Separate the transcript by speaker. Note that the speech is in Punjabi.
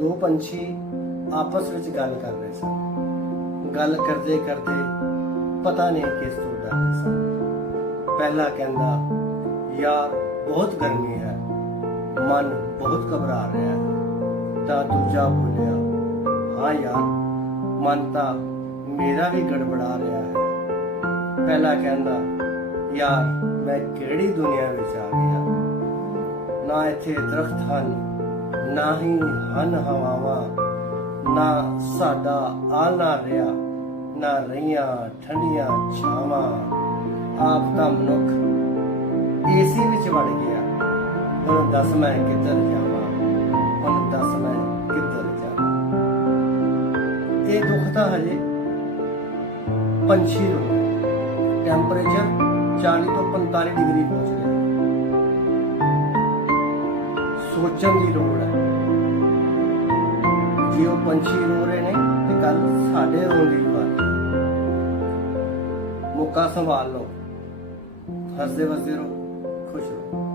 Speaker 1: ਦੋ ਪੰਛੀ ਆਪਸ ਵਿੱਚ ਗੱਲ ਕਰ ਰਹੇ ਸਨ। ਗੱਲ ਕਰਦੇ ਕਰਦੇ ਪਤਾ ਨਹੀਂ ਕਿਸ ਤੋਂ ਡਰਦੇ ਸਨ। ਪਹਿਲਾ ਕਹਿੰਦਾ, ਯਾਰ, ਬਹੁਤ ਗਰਮੀ ਹੈ। ਮਨ ਬਹੁਤ ਘਬਰਾ ਰਿਹਾ ਹੈ। ਤਾਂ ਦੂਜਾ ਬੋਲਿਆ, ਹਾਂ ਯਾਰ, ਮਨ ਤਾਂ ਮੇਰਾ ਵੀ ਗੜਬੜਾ ਰਿਹਾ ਹੈ। ਪਹਿਲਾ ਕਹਿੰਦਾ, ਯਾਰ, ਮੈਂ ਕਿਹੜੀ ਦੁਨੀਆ ਵਿੱਚ ਆ ਗਿਆ? ਨਾ ਇੱਥੇ ਦਰਖਤ ਹਨ ਨਾ ਹੀ ਹਨ ਹਵਾਵਾਂ, ਨਾ ਸਾਡਾ ਆਲਣਾ ਰਿਹਾ ਨਾ ਰਹੀਆਂ ਠੰਡੀਆਂ ਛਾਵਾਂ। ਆਪ ਤਾਂ ਮਨੁੱਖ ਏਸੀ ਵਿੱਚ ਵੜ ਗਿਆ। ਹੁਣ ਦੱਸ ਮੈਂ ਕਿੱਧਰ ਜਾਵਾਂ? ਹੁਣ ਦੱਸ ਮੈਂ ਕਿੱਧਰ ਜਾਵਾਂ? ਇਹ ਦੁੱਖ ਤਾਂ ਹਜੇ ਪੰਛੀ ਨੂੰ ਟੈਂਪਰੇਚਰ 40 ਤੋਂ 45 ਡਿਗਰੀ ਪਹੁੰਚ ਗਿਆ। ਸੋਚਣ ਦੀ ਲੋੜ ਹੈ। ਜੇ ਉਹ ਪੰਛੀ ਰੋ ਰਹੇ ਨੇ, ਤੇ ਕੱਲ ਸਾਡੇ ਰੋਣ ਦੀ ਵਾਰੀ ਮੌਕਾ ਸੰਭਾਲ ਲਓ। ਹੱਸਦੇ ਵਸਦੇ ਰਹੋ। ਖੁਸ਼ ਰਹੋ।